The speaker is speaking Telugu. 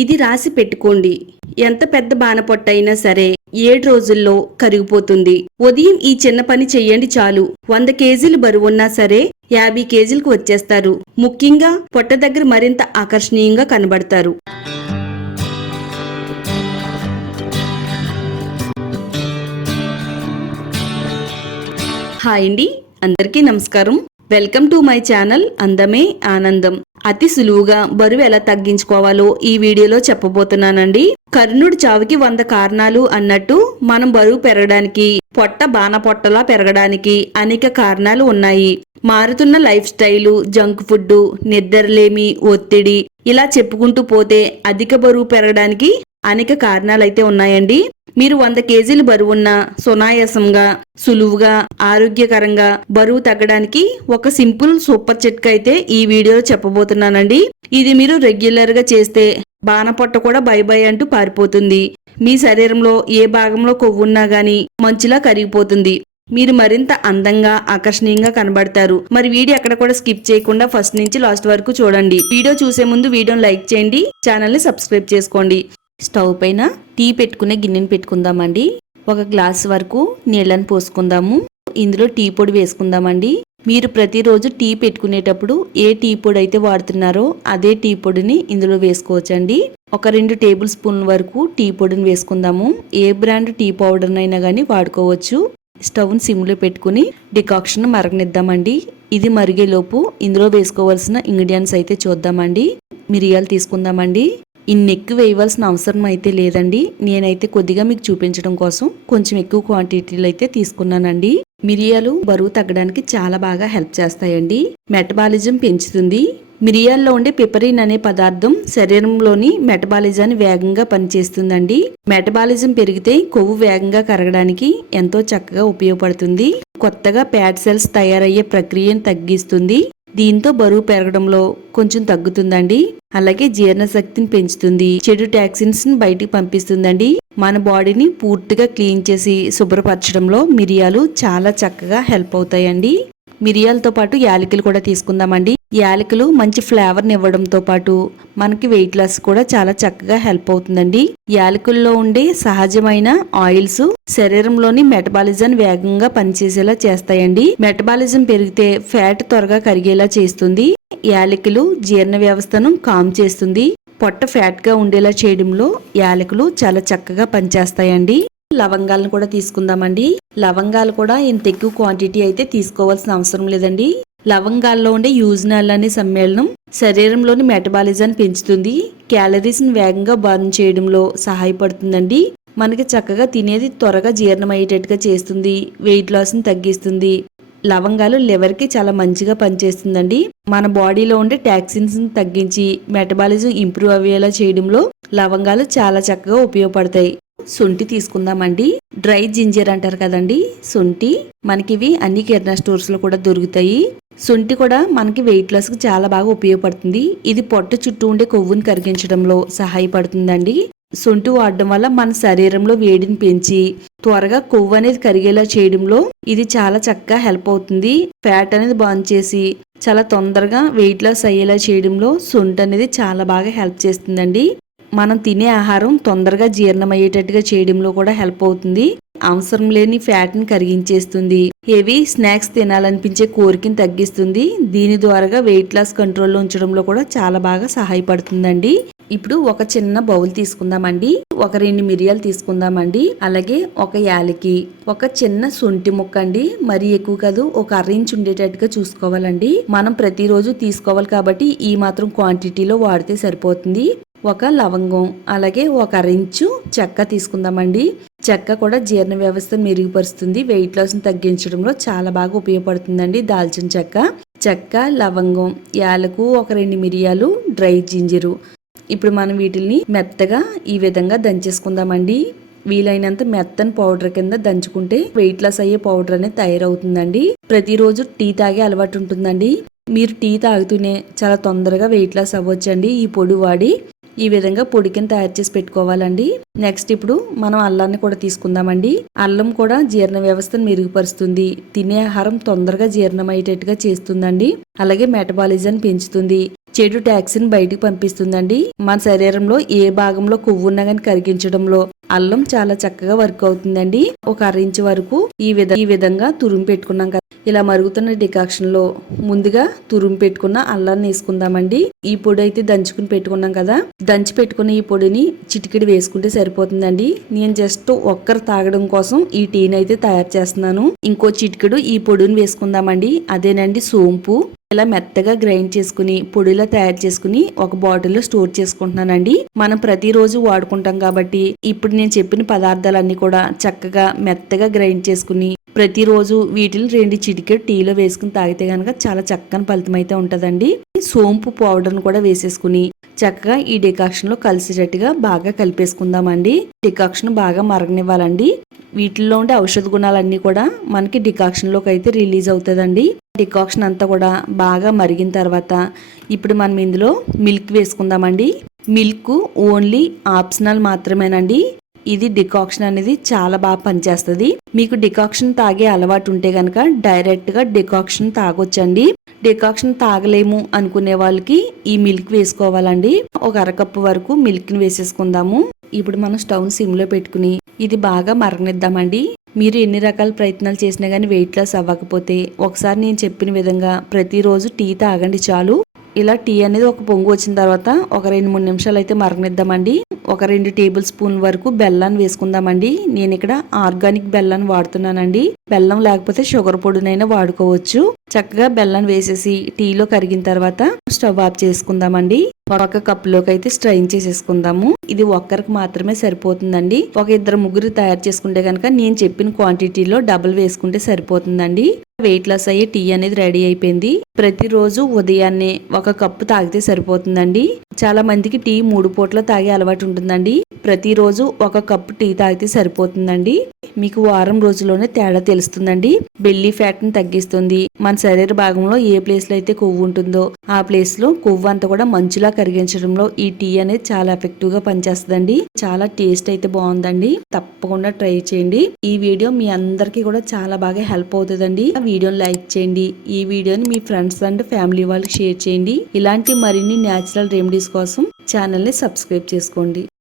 ఇది రాసి పెట్టుకోండి. ఎంత పెద్ద బాణపొట్ట అయినా సరే 7 రోజుల్లో కరిగిపోతుంది. ఉదయం ఈ చిన్న పని చెయ్యండి చాలు. 100 కేజీలు బరువున్నా సరే 50 కేజీలకు వచ్చేస్తారు. ముఖ్యంగా పొట్ట దగ్గర మరింత ఆకర్షణీయంగా కనబడతారు. హాయ్ అండి, అందరికీ నమస్కారం. వెల్కమ్ టు మై ఛానల్ అందమే ఆనందం. అతి సులువుగా బరువు ఎలా తగ్గించుకోవాలో ఈ వీడియోలో చెప్పబోతున్నానండి. కర్ణుడి చావుకి 100 కారణాలు అన్నట్టు మనం బరువు పెరగడానికి, పొట్ట బాణపొట్టలా పెరగడానికి అనేక కారణాలు ఉన్నాయి. మారుతున్న లైఫ్ స్టైలు, జంక్ ఫుడ్, నిద్రలేమి, ఒత్తిడి ఇలా చెప్పుకుంటూ పోతే అధిక బరువు పెరగడానికి అనేక కారణాలైతే ఉన్నాయండి. మీరు 100 కేజీలు బరువున్న సునాయాసంగా, సులువుగా, ఆరోగ్యకరంగా బరువు తగ్గడానికి ఒక సింపుల్ సూపర్ చిట్కా అయితే ఈ వీడియోలో చెప్పబోతున్నానండి. ఇది మీరు రెగ్యులర్ గా చేస్తే బాణపొట్ట కూడా బై బై అంటూ పారిపోతుంది. మీ శరీరంలో ఏ భాగంలో కొవ్వున్నా గానీ మంచులా కరిగిపోతుంది. మీరు మరింత అందంగా, ఆకర్షణీయంగా కనబడతారు. మరి వీడియో ఎక్కడ కూడా స్కిప్ చేయకుండా ఫస్ట్ నుంచి లాస్ట్ వరకు చూడండి. వీడియో చూసే ముందు వీడియోని లైక్ చేయండి, ఛానల్ ని సబ్స్క్రైబ్ చేసుకోండి. స్టవ్ పైన టీ పెట్టుకునే గిన్నెని పెట్టుకుందామండి. 1 గ్లాస్ వరకు నీళ్ళని పోసుకుందాము. ఇందులో టీ పొడి వేసుకుందామండి. మీరు ప్రతిరోజు టీ పెట్టుకునేటప్పుడు ఏ టీ పొడి అయితే వాడుతున్నారో అదే టీ పొడిని ఇందులో వేసుకోవచ్చండి. 2 టేబుల్ స్పూన్ల వరకు టీ పొడిని వేసుకుందాము. ఏ బ్రాండ్ టీ పౌడర్ అయినా కానీ వాడుకోవచ్చు. స్టవ్ని సిమ్లో పెట్టుకుని డికాక్షన్ మరగనిద్దామండి. ఇది మరిగేలోపు ఇందులో వేసుకోవాల్సిన ఇంగ్రీడియంట్స్ అయితే చూద్దామండి. మిరియాలు తీసుకుందామండి. ఇన్ని ఎక్కువ వేయవలసిన అవసరం అయితే లేదండి. నేనైతే కొద్దిగా మీకు చూపించడం కోసం కొంచెం ఎక్కువ క్వాంటిటీలో అయితే తీసుకున్నానండి. మిరియాలు బరువు తగ్గడానికి చాలా బాగా హెల్ప్ చేస్తాయండి. మెటబాలిజం పెంచుతుంది. మిరియాల్లో ఉండే పిపరిన్ అనే పదార్థం శరీరంలోని మెటబాలిజాన్ని వేగంగా పనిచేస్తుందండి. మెటబాలిజం పెరిగితే కొవ్వు వేగంగా కరగడానికి ఎంతో చక్కగా ఉపయోగపడుతుంది. కొత్తగా ఫ్యాట్ సెల్స్ తయారయ్యే ప్రక్రియను తగ్గిస్తుంది. దీంతో బరువు పెరగడంలో కొంచెం తగ్గుతుందండి. అలాగే జీర్ణశక్తిని పెంచుతుంది. చెడు టాక్సిన్స్ ని బయటికి పంపిస్తుందండి. మన బాడీని పూర్తిగా క్లీన్ చేసి శుభ్రపరచడంలో మిరియాలు చాలా చక్కగా హెల్ప్ అవుతాయండి. మిరియాలతో పాటు యాలకులు కూడా తీసుకుందామండి. యాలకులు మంచి ఫ్లేవర్ని ఇవ్వడంతో పాటు మనకి వెయిట్ లాస్ కూడా చాలా చక్కగా హెల్ప్ అవుతుందండి. యాలకుల్లో ఉండే సహజమైన ఆయిల్స్ శరీరంలోని మెటబాలిజం వేగంగా పనిచేసేలా చేస్తాయండి. మెటబాలిజం పెరిగితే ఫ్యాట్ త్వరగా కరిగేలా చేస్తుంది. యాలకులు జీర్ణ వ్యవస్థను కామ్ చేస్తుంది. పొట్ట ఫ్యాట్ గా ఉండేలా చేయడంలో యాలకులు చాలా చక్కగా పనిచేస్తాయండి. లవంగాలను కూడా తీసుకుందామండి. లవంగాలు కూడా ఇంత ఎక్కువ క్వాంటిటీ అయితే తీసుకోవాల్సిన అవసరం లేదండి. లవంగాల్లో ఉండే యూజ్నాల్ అనే సమ్మేళనం శరీరంలోని మెటబాలిజాన్ని పెంచుతుంది. క్యాలరీస్ ని వేగంగా బర్న్ చేయడంలో సహాయపడుతుందండి. మనకి చక్కగా తినేది త్వరగా జీర్ణమయ్యేటట్టుగా చేస్తుంది. వెయిట్ లాస్ ని తగ్గిస్తుంది. లవంగాలు లివర్ కి చాలా మంచిగా పనిచేస్తుందండి. మన బాడీలో ఉండే టాక్సిన్స్ ని తగ్గించి మెటబాలిజం ఇంప్రూవ్ అయ్యేలా చేయడంలో లవంగాలు చాలా చక్కగా ఉపయోగపడతాయి. శొంఠి తీసుకుందామండి. డ్రై జింజర్ అంటారు కదండి, శొంఠి. మనకి ఇవి అన్ని కిరాణా స్టోర్స్ లో కూడా దొరుకుతాయి. శొంఠి కూడా మనకి వెయిట్ లాస్ కి చాలా బాగా ఉపయోగపడుతుంది. ఇది పొట్ట చుట్టూ ఉండే కొవ్వుని కరిగించడంలో సహాయపడుతుందండి. శొంఠి వాడడం వల్ల మన శరీరంలో వేడిని పెంచి త్వరగా కొవ్వు అనేది కరిగేలా చేయడంలో ఇది చాలా చక్కగా హెల్ప్ అవుతుంది. ఫ్యాట్ అనేది బర్న్ చేసి చాలా తొందరగా వెయిట్ లాస్ అయ్యేలా చేయడంలో శొంఠి అనేది చాలా బాగా హెల్ప్ చేస్తుందండి. మనం తినే ఆహారం తొందరగా జీర్ణమయ్యేటట్టుగా చేయడంలో కూడా హెల్ప్ అవుతుంది. అవసరం లేని ఫ్యాట్ ని కరిగించేస్తుంది. హెవీ స్నాక్స్ తినాలనిపించే కోరికని తగ్గిస్తుంది. దీని ద్వారా వెయిట్ లాస్ కంట్రోల్లో ఉంచడంలో కూడా చాలా బాగా సహాయపడుతుందండి. ఇప్పుడు ఒక చిన్న బౌల్ తీసుకుందామండి. 2 మిరియాలు తీసుకుందామండి. అలాగే 1 యాలకి, ఒక చిన్న శొంఠి ముక్క అండి. మరీ ఎక్కువ కాదు, 1 ఇంచ్ ఉండేటట్టుగా చూసుకోవాలండి. మనం ప్రతిరోజు తీసుకోవాలి కాబట్టి ఈ మాత్రం క్వాంటిటీలో వాడితే సరిపోతుంది. 1 లవంగం, అలాగే 1 ఇంచు చెక్క తీసుకుందామండి. చెక్క కూడా జీర్ణ వ్యవస్థ మెరుగుపరుస్తుంది. వెయిట్ లాస్ ని తగ్గించడంలో చాలా బాగా ఉపయోగపడుతుందండి. దాల్చిన చెక్క, లవంగం, యాలకు, 2 మిరియాలు, డ్రై జింజరు. ఇప్పుడు మనం వీటిని మెత్తగా ఈ విధంగా దంచేసుకుందామండి. వీలైనంత మెత్తని పౌడర్ కింద దంచుకుంటే వెయిట్ లాస్ అయ్యే పౌడర్ అనేది తయారవుతుందండి. ప్రతిరోజు టీ తాగే అలవాటు ఉంటుందండి. మీరు టీ తాగుతూనే చాలా తొందరగా వెయిట్ లాస్ అవ్వచ్చండి ఈ పొడి వాడి. ఈ విధంగా పొడి కింద తయారు చేసి పెట్టుకోవాలండి. నెక్స్ట్ ఇప్పుడు మనం అల్లాన్ని కూడా తీసుకుందామండి. అల్లం కూడా జీర్ణ వ్యవస్థను మెరుగుపరుస్తుంది. తినే ఆహారం తొందరగా జీర్ణమయ్యేటట్టుగా చేస్తుందండి. అలాగే మెటబాలిజం పెంచుతుంది. చెడు టాక్సిన్ బయటికి పంపిస్తుందండి. మన శరీరంలో ఏ భాగంలో కొవ్వు ఉన్నా కానీ కరిగించడంలో అల్లం చాలా చక్కగా వర్క్ అవుతుందండి. ఒక అర ఇంచు వరకు ఈ విధంగా తురుము పెట్టుకున్నాం కదా. ఇలా మరుగుతున్న డికాక్షన్ లో ముందుగా తురుము పెట్టుకున్న అల్లాన్ని వేసుకుందామండి. ఈ పొడి అయితే దంచుకుని పెట్టుకున్నాం కదా, దంచి పెట్టుకున్న ఈ పొడిని చిటికెడు వేసుకుంటే సరిపోతుందండి. నేను జస్ట్ ఒక్కరు తాగడం కోసం ఈ టీని అయితే తయారు చేస్తున్నాను. ఇంకో చిటికెడు ఈ పొడిని వేసుకుందామండి. అదేనండి సోంపు. ఇలా మెత్తగా గ్రైండ్ చేసుకుని పొడిలా తయారు చేసుకుని ఒక బాటిల్లో స్టోర్ చేసుకుంటున్నానండి. మనం ప్రతిరోజు వాడుకుంటాం కాబట్టి ఇప్పుడు నేను చెప్పిన పదార్థాలన్నీ కూడా చక్కగా మెత్తగా గ్రైండ్ చేసుకుని ప్రతిరోజు వీటిని 2 చిటికెడు టీలో వేసుకుని తాగితే గనక చాలా చక్కని ఫలితం అయితే ఉంటదండి. సోంపు పౌడర్ను కూడా వేసేసుకుని చక్కగా ఈ డికాక్షన్ లో కలిసేటట్టుగా బాగా కలిపేసుకుందామండి. డికాక్షన్ బాగా మరగనివ్వాలండి. వీటిల్లో ఉండే ఔషధ గుణాలన్నీ కూడా మనకి డికాక్షన్ లోకి అయితే రిలీజ్ అవుతుందండి. డికాక్షన్ అంతా కూడా బాగా మరిగిన తర్వాత ఇప్పుడు మనం ఇందులో మిల్క్ వేసుకుందామండి. మిల్క్ ఓన్లీ ఆప్షనల్ మాత్రమేనండి. ఇది డికాక్షన్ అనేది చాలా బాగా పనిచేస్తుంది. మీకు డికాక్షన్ తాగే అలవాటు ఉంటే గనక డైరెక్ట్ గా డికాక్షన్ తాగొచ్చండి. డికాక్షన్ తాగలేము అనుకునే వాళ్ళకి ఈ మిల్క్ వేసుకోవాలండి. ఒక అరకప్పు వరకు మిల్క్ ని వేసేసుకుందాము. ఇప్పుడు మనం స్టవ్ సిమ్ లో పెట్టుకుని ఇది బాగా మరగనిద్దామండి. మీరు ఎన్ని రకాల ప్రయత్నాలు చేసినా గానీ వెయిట్ లాస్ అవ్వకపోతే ఒకసారి నేను చెప్పిన విధంగా ప్రతిరోజు టీ తాగండి చాలు. ఇలా టీ అనేది ఒక పొంగు వచ్చిన తర్వాత ఒక 2-3 నిమిషాలు అయితే మరగనిద్దామండి. ఒక 2 టేబుల్ స్పూన్ వరకు బెల్లాన్ని వేసుకుందామండి. నేను ఇక్కడ ఆర్గానిక్ బెల్లాన్ని వాడుతున్నానండి. బెల్లం లేకపోతే షుగర్ పొడినైనా వాడుకోవచ్చు. చక్కగా బెల్లాన్ని వేసేసి టీలో కరిగిన తర్వాత స్టవ్ ఆఫ్ చేసుకుందామండి. ఒక కప్పులోకి అయితే స్ట్రైన్ చేసేసుకుందాము. ఇది ఒక్కరికి మాత్రమే సరిపోతుందండి. ఒక 2-3 తయారు చేసుకుంటే కనుక నేను చెప్పిన క్వాంటిటీలో డబుల్ వేసుకుంటే సరిపోతుందండి. వెయిట్ లాస్ అయ్యే టీ అనేది రెడీ అయిపోయింది. ప్రతిరోజు ఉదయాన్నే ఒక కప్పు తాగితే సరిపోతుందండి. చాలా మందికి టీ 3 పూట్ల తాగే అలవాటు ఉంటుందండి. ప్రతిరోజు ఒక కప్పు టీ తాగితే సరిపోతుందండి. మీకు వారం రోజుల్లోనే తేడా తెలుస్తుందండి. బెల్లీ ఫ్యాట్ ని తగ్గిస్తుంది. మన శరీర భాగంలో ఏ ప్లేస్ లో అయితే కొవ్వు ఉంటుందో ఆ ప్లేస్ లో కొవ్వు అంతా కూడా మంచులా కరిగించడంలో ఈ టీ అనేది చాలా ఎఫెక్టివ్ గా పనిచేస్తుందండి. చాలా టేస్ట్ అయితే బాగుందండి. తప్పకుండా ట్రై చేయండి. ఈ వీడియో మీ అందరికీ కూడా చాలా బాగా హెల్ప్ అవుతుందండి. వీడియోని లైక్ చేయండి. ఈ వీడియోని మీ ఫ్రెండ్స్ అండ్ ఫ్యామిలీ వాళ్ళకి షేర్ చేయండి. ఇలాంటి మరిన్ని న్యాచురల్ రెమెడీస్ కోసం ఛానల్ ని సబ్స్క్రైబ్ చేసుకోండి.